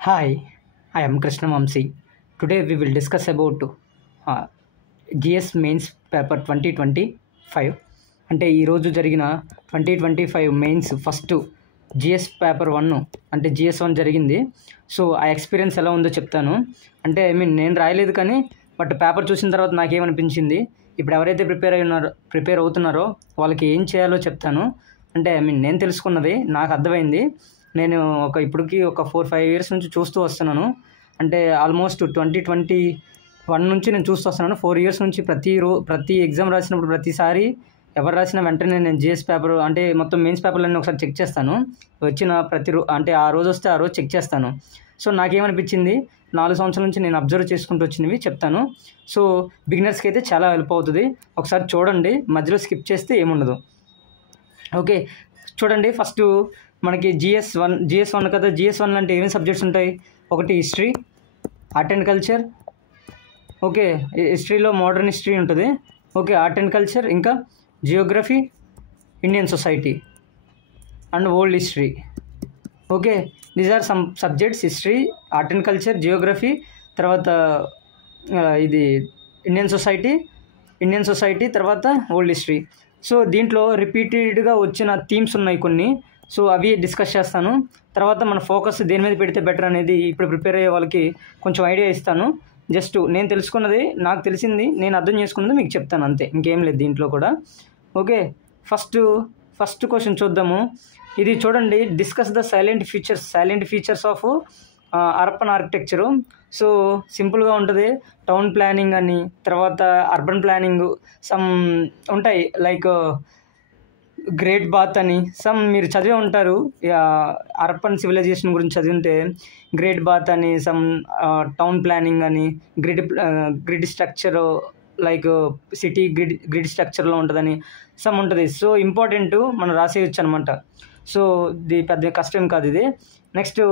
Hi, I am Krishna Mamsi. Today we will discuss about GS mains paper 2025. అంటే ఈరోజు జరిగిన 2025 mains first GS paper 1 అంటే GS1 జరిగింది. So ఆ experience ఎలా ఉందో చెప్తాను. అంటే నేను రాయలేదు కానీ బట్ పేపర్ చూసిన తర్వాత నాకేమనిపించింది, ఇప్పుడు ఎవరైతే ప్రిపేర్ అవుతున్నారో వాళ్ళకి ఏం చేయాలో చెప్తాను. అంటే నేను తెలుసుకున్నది నాకు అర్థమైంది. నేను ఇప్పటికి ఒక 4-5 ఇయర్స్ నుంచి చూస్తూ వస్తున్నాను. అంటే ఆల్మోస్ట్ 2021 నుంచి నేను చూస్తూ వస్తున్నాను. 4 ఇయర్స్ నుంచి ప్రతి ఎగ్జామ్ రాసినప్పుడు ప్రతిసారి ఎవరు రాసిన వెంటనే నేను జిఎస్ పేపర్ అంటే మొత్తం మెయిన్స్ పేపర్లన్నీ ఒకసారి చెక్ చేస్తాను. వచ్చిన అంటే ఆ రోజు వస్తే ఆ రోజు చెక్ చేస్తాను. సో నాకేమనిపించింది, 4 సంవత్సరాల నుంచి నేను అబ్జర్వ్ చేసుకుంటూ వచ్చినవి చెప్తాను. సో బిగినర్స్కి అయితే చాలా హెల్ప్ అవుతుంది. ఒకసారి చూడండి, మధ్యలో స్కిప్ చేస్తే ఏముండదు. ఓకే, చూడండి. ఫస్ట్ మనకి GS1 కదా. GS1 అంటే ఏమేమి సబ్జెక్ట్స్ ఉంటాయి? ఒకటి history, art and culture. Okay, హిస్టరీలో మోడర్న్ హిస్టరీ ఉంటుంది. ఓకే, ఆర్ట్ అండ్ కల్చర్, ఇంకా geography, Indian society and old history. Okay, these are some subjects: history, art and culture, geography, తర్వాత ఇది ఇండియన్ సొసైటీ, తర్వాత ఓల్డ్ హిస్టరీ. సో దీంట్లో రిపీటెడ్గా వచ్చిన themes ఉన్నాయి కొన్ని. సో అవి డిస్కస్ చేస్తాను. తర్వాత మన ఫోకస్ దేని మీద పెడితే బెటర్ అనేది ఇప్పుడు ప్రిపేర్ అయ్యే వాళ్ళకి కొంచెం ఐడియా ఇస్తాను. జస్ట్ నేను తెలుసుకున్నది, నాకు తెలిసింది, నేను అర్థం చేసుకున్నది మీకు చెప్తాను, అంతే, ఇంకేం లేదు దీంట్లో కూడా. ఓకే, ఫస్ట్ క్వశ్చన్ చూద్దాము. ఇది చూడండి, discuss the silent features of urban architecture. So సింపుల్గా ఉంటుంది. టౌన్ ప్లానింగ్ అని, తర్వాత అర్బన్ ప్లానింగ్ సమ్ ఉంటాయి, లైక్ గ్రేట్ బాత్ అని మీరు చదివే ఉంటారు. అర్బన్ సివిలైజేషన్ గురించి చదివితే గ్రేట్ బాత్ అని, సమ్ టౌన్ ప్లానింగ్ అని, grid structure, like city grid స్ట్రక్చర్లో ఉంటుందని సమ్ ఉంటుంది. సో ఇంపార్టెంట్, మనం రాసేయచ్చు అనమాట. సో ఇది పెద్ద కష్టం కాదు ఇది. Next,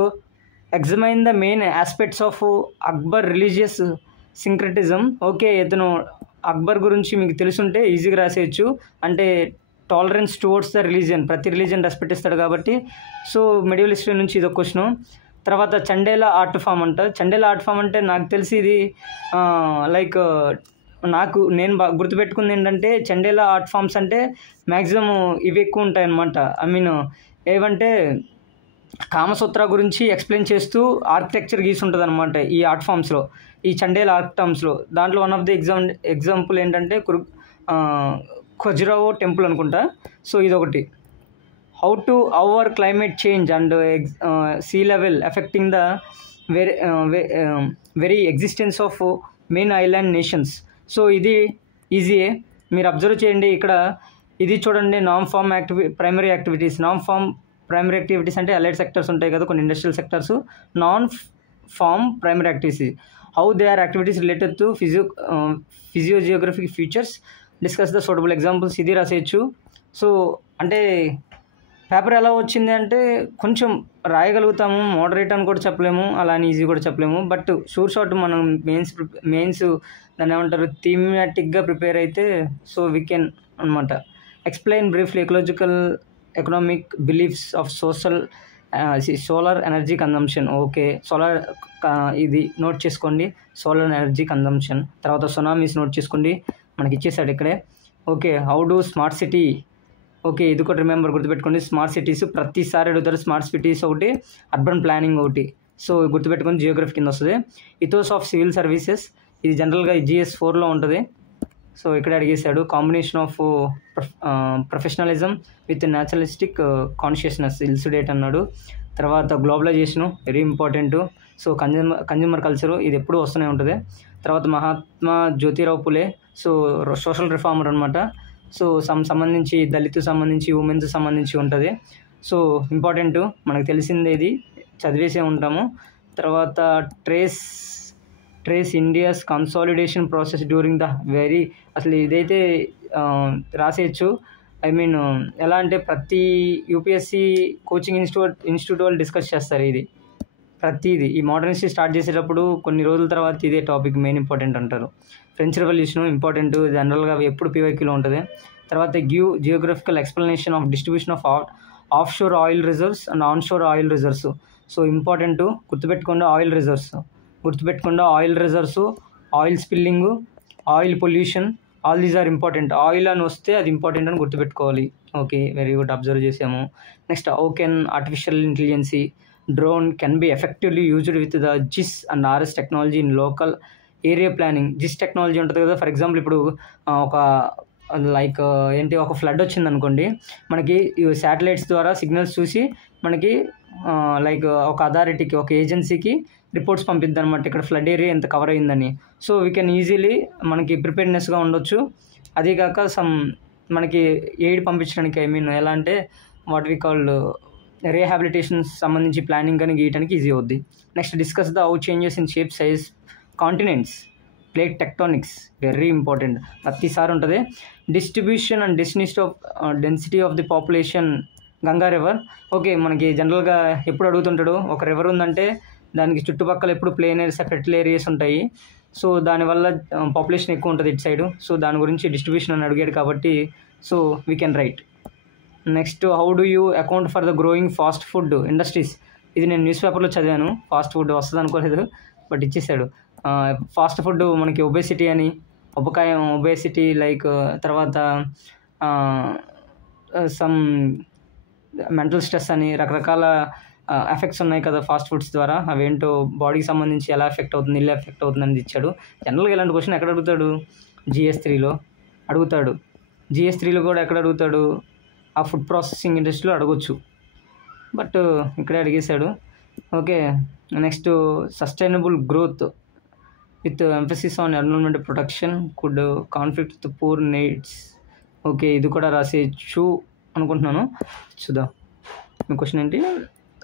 examine the main aspects of Akbar religious syncretism. Okay, ఇతను అక్బర్ గురించి మీకు తెలుసుంటే ఈజీగా రాసేయచ్చు. అంటే టాలరెన్స్ టువర్డ్స్ ద రిలీజియన్, ప్రతి రిలీజియన్ రెస్పెక్ట్ ఇస్తాడు కాబట్టి. సో మిడివల్ హిస్టరీ నుంచి ఇది ఒక క్వశ్చన్. తర్వాత Chandela art form Chandela art form అంటే నాకు తెలిసి ఇది లైక్ నేను గుర్తుపెట్టుకుంది ఏంటంటే, చండేలా ఆర్ట్ ఫామ్స్ అంటే మ్యాక్సిమం ఇవి ఎక్కువ ఉంటాయి అన్నమాట. ఏవంటే కామసూత్ర గురించి ఎక్స్ప్లెయిన్ చేస్తూ ఆర్కిటెక్చర్ గీసి ఉంటుంది అనమాట ఈ ఆర్ట్ ఫామ్స్లో, ఈ చండేలా ఆర్ట్ ఫామ్స్లో. దాంట్లో వన్ ఆఫ్ ది ఎగ్జాంపుల్ ఏంటంటే ఖజురాహో టెంపుల్ అనుకుంటా. సో ఇదొకటి. How to our climate change and sea level affecting the very existence of main island nations. So ఇది ఈజీయే, మీరు అబ్జర్వ్ చేయండి. ఇక్కడ ఇది చూడండి, ప్రైమరీ యాక్టివిటీస్ అంటే అలైడ్ సెక్టర్స్ ఉంటాయి కదా, కొన్ని industrial sectors. Non farm primary activities, how they are activities related to physiographic features, discuss the suitable examples. ఇది రాసేయచ్చు. సో అంటే పేపర్ ఎలా వచ్చింది అంటే కొంచెం రాయగలుగుతాము, మోడరేట్ అని కూడా చెప్పలేము, అలా అని ఈజీ కూడా చెప్పలేము. బట్ షార్ట్ మనం మెయిన్స్ దాన్ని ఏమంటారు, థీమాటిక్గా ప్రిపేర్ అయితే సో వీ కెన్ అనమాట. Explain briefly economic beliefs of solar energy consumption. Okay, ఇది నోట్ చేసుకోండి, సోలార్ ఎనర్జీ కన్జంప్షన్. తర్వాత సునామీస్ నోట్ చేసుకోండి, మనకి ఇచ్చేసాడు ఇక్కడే. Okay, how do smart city. Okay, ఇది కూడా గుర్తుపెట్టుకోండి. స్మార్ట్ సిటీస్ ప్రతిసారి అడుగుతారు. స్మార్ట్ సిటీస్ ఒకటి, అర్బన్ ప్లానింగ్ ఒకటి. సో గుర్తుపెట్టుకొని జియోగ్రఫీ కింద వస్తుంది. ఇథోస్ ఆఫ్ సివిల్ సర్వీసెస్, ఇది జనరల్గా GS4లో ఉంటుంది. సో ఇక్కడ అడిగేశాడు. Combination of professionalism with naturalistic consciousness, elucidate అన్నాడు. తర్వాత globalisation very important. So consumer culture, ఇది ఎప్పుడూ వస్తూనే ఉంటుంది. తర్వాత Mahatma Jyotirao Phule, so social reformer అనమాట. సో సంబంధించి దళితు సంబంధించి, ఉమెన్స్ సంబంధించి ఉంటుంది. సో ఇంపార్టెంట్, మనకు తెలిసిందే, ఇది చదివేసే ఉంటాము. తర్వాత trace India's consolidation process during the అసలు ఇదైతే రాసేయచ్చు. ఎలా అంటే ప్రతి యూపీఎస్సీ కోచింగ్ ఇన్స్టిట్యూట్ వాళ్ళు డిస్కస్ చేస్తారు ఇది ప్రతిదీ. ఈ మోడర్న్ హిస్టరీ స్టార్ట్ చేసేటప్పుడు కొన్ని రోజుల తర్వాత ఇదే టాపిక్ మెయిన్ ఇంపార్టెంట్ అంటారు. ఫ్రెంచ్ రెవల్యూషన్ ఇంపార్టెంట్, జనరల్గా ఎప్పుడు PYQలో ఉంటుంది. తర్వాత geographical explanation of distribution of off shore oil reserves and on shore oil reserves. So important గుర్తుపెట్టుకోండి. Oil reserves, oil spilling, oil pollution, all these are important. Oil అని వస్తే అది ఇంపార్టెంట్ అని గుర్తుపెట్టుకోవాలి. ఓకే, వెరీ గుడ్, అబ్జర్వ్ చేసాము. Next, how can artificial intelligence drone can be effectively used with the GIS and RS technology in local area planning. GIS technology ఉంటుంది కదా, for example ఇప్పుడు ఒక లైక్ ఏంటి, ఒక ఫ్లడ్ వచ్చింది అనుకోండి, మనకి శాటిలైట్స్ ద్వారా సిగ్నల్స్ చూసి మనకి లైక్ ఒక అథారిటీకి, ఒక ఏజెన్సీకి రిపోర్ట్స్ పంపిద్ది అనమాట, ఇక్కడ ఫ్లడ్ ఏరియా ఎంత కవర్ అయిందని. సో వీ కెన్ ఈజీలీ మనకి ప్రిపేర్నెస్గా ఉండొచ్చు. అదే కాక మనకి ఎయిడ్ పంపించడానికి, ఎలా అంటే వాట్ వీ కాల్ రీహాబిలిటేషన్స్ సంబంధించి ప్లానింగ్ కానీ గీయడానికి ఈజీ అవుద్ది. Next, discuss the how changes in shape, size, continents, plate tectonics, very important, ప్రతిసారి ఉంటుంది. Distribution and density of the population Ganga river. Okay, మనకి జనరల్గా ఎప్పుడు అడుగుతుంటాడు, ఒక రివర్ ఉందంటే దానికి చుట్టుపక్కల ఎప్పుడు ప్లేన్ ఏరియాస్, ఫెర్టైల్ ఏరియాస్ ఉంటాయి. సో దానివల్ల పాపులేషన్ ఎక్కువ ఉంటుంది ఇటు సైడు. సో దాని గురించి డిస్ట్రిబ్యూషన్ అని అడిగాడు కాబట్టి so we can write. Next, how do you account for the growing fast food industries. ఇది నేను న్యూస్ పేపర్లో చదివాను, ఫాస్ట్ ఫుడ్ వస్తుంది అనుకోలేదు, బట్ ఇచ్చేసాడు. ఫాస్ట్ ఫుడ్ మనకి ఒబేసిటీ అని, ఒబేసిటీ లైక్ తర్వాత సమ్ మెంటల్ స్ట్రెస్ అని రకరకాల ఎఫెక్ట్స్ ఉన్నాయి కదా ఫాస్ట్ ఫుడ్స్ ద్వారా. అవేంటో బాడీకి సంబంధించి ఎలా ఎఫెక్ట్ అవుతుంది, ఇల్లు ఎఫెక్ట్ అవుతుంది అనేది ఇచ్చాడు. జనరల్గా ఇలాంటి క్వశ్చన్ ఎక్కడ అడుగుతాడు, GS3లో అడుగుతాడు. GS3లో కూడా ఎక్కడ అడుగుతాడు, ఆ ఫుడ్ ప్రాసెసింగ్ ఇండస్ట్రీలో అడగొచ్చు, బట్ ఇక్కడే అడిగేశాడు. Okay, next, sustainable growth with emphasis on environment protection could conflict with poor needs. Okay, ఇది కూడా రాసేయచ్చు అనుకుంటున్నాను. చూద్దాం మీ క్వశ్చన్ ఏంటి.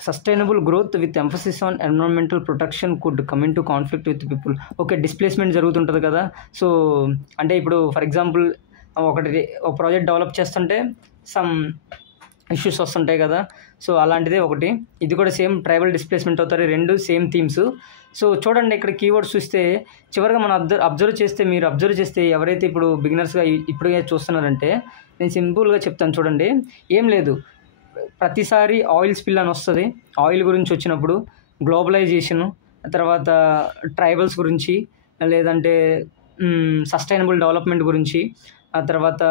Sustainable growth with emphasis on environmental protection could come in to conflict with people. Okay, displacement జరుగుతుంటుంది కదా. So అంటే ఇప్పుడు ఫర్ ఎగ్జాంపుల్ ఒక ప్రాజెక్ట్ డెవలప్ చేస్తుంటే సమ్ ఇష్యూస్ వస్తుంటాయి కదా. సో అలాంటిదే ఒకటి, ఇది కూడా సేమ్ ట్రైబల్ డిస్ప్లేస్మెంట్ అవుతారు, రెండు సేమ్ థీమ్స్. సో చూడండి, ఇక్కడ కీవర్డ్స్ చూస్తే చివరిగా మనం అబ్జర్వ్ చేస్తే ఎవరైతే ఇప్పుడు బిగినర్స్గా ఇప్పుడే చూస్తున్నారంటే నేను సింపుల్గా చెప్తాను చూడండి. ఏం లేదు, ప్రతిసారి ఆయిల్ స్పిల్ అని వస్తుంది. ఆయిల్ గురించి వచ్చినప్పుడు గ్లోబలైజేషను, తర్వాత ట్రైబల్స్ గురించి, లేదంటే సస్టైనబుల్ డెవలప్మెంట్ గురించి, ఆ తర్వాత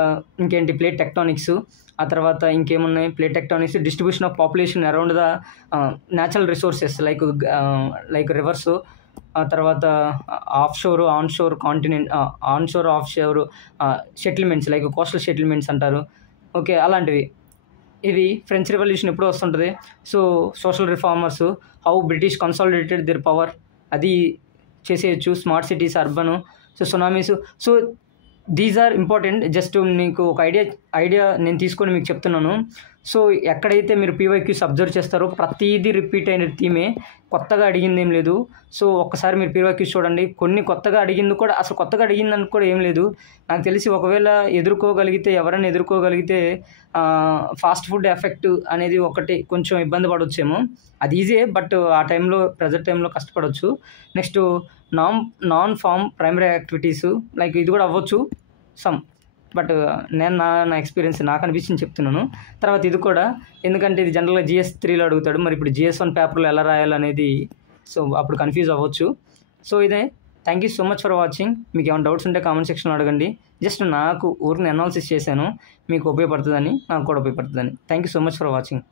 ఇంకేంటి ప్లేట్ టెక్టానిక్స్, ఆ తర్వాత ఇంకేమున్నాయి plate tectonics, distribution of population around the natural resources like rivers, ఆ తర్వాత offshore, onshore, onshore offshore settlements like coastal settlements అంటారు. ఓకే, అలాంటివి. ఇది ఫ్రెంచ్ రెవల్యూషన్ ఎప్పుడు వస్తుంటుంది. So social reformers, how British consolidated their power, అది చేసేయచ్చు. Smart cities, urban, so tsunamis. So these are important. Just మీకు ఒక ఐడియా నేను తీసుకొని మీకు చెప్తున్నాను. సో ఎక్కడైతే మీరు PYQs అబ్జర్వ్ చేస్తారో ప్రతిదీ రిపీట్ అయిన థీమే, కొత్తగా అడిగింది ఏం లేదు. సో ఒక్కసారి మీరు PYQs చూడండి, కొన్ని కొత్తగా అడిగింది కూడా, అసలు కొత్తగా అడిగిందని కూడా ఏం లేదు. నాకు తెలిసి ఒకవేళ ఎవరైనా ఎదుర్కోగలిగితే ఫాస్ట్ ఫుడ్ ఎఫెక్ట్ అనేది ఒకటి కొంచెం ఇబ్బంది పడవచ్చేమో. అది ఈజీయే, బట్ ఆ టైంలో ప్రెజెంట్ టైంలో కష్టపడవచ్చు. Next, non farm primary activities like ఇది కూడా అవ్వచ్చు బట్ నేను నా ఎక్స్పీరియన్స్ నాకు అనిపించింది చెప్తున్నాను. తర్వాత ఇది కూడా, ఎందుకంటే ఇది జనరల్గా GS3లో అడుగుతాడు, మరి ఇప్పుడు GS1 పేపర్లో ఎలా రాయాలనేది, సో అప్పుడు కన్ఫ్యూజ్ అవ్వచ్చు. సో ఇదే, thank you so much for watching. మీకు ఏమైనా డౌట్స్ ఉంటే కామెంట్ సెక్షన్లో అడగండి. జస్ట్ నాకు ఊరిని అనాలిసిస్ చేశాను, మీకు ఉపయోగపడుతుందని, నాకు కూడా ఉపయోగపడుతుందని. Thank you so much for watching.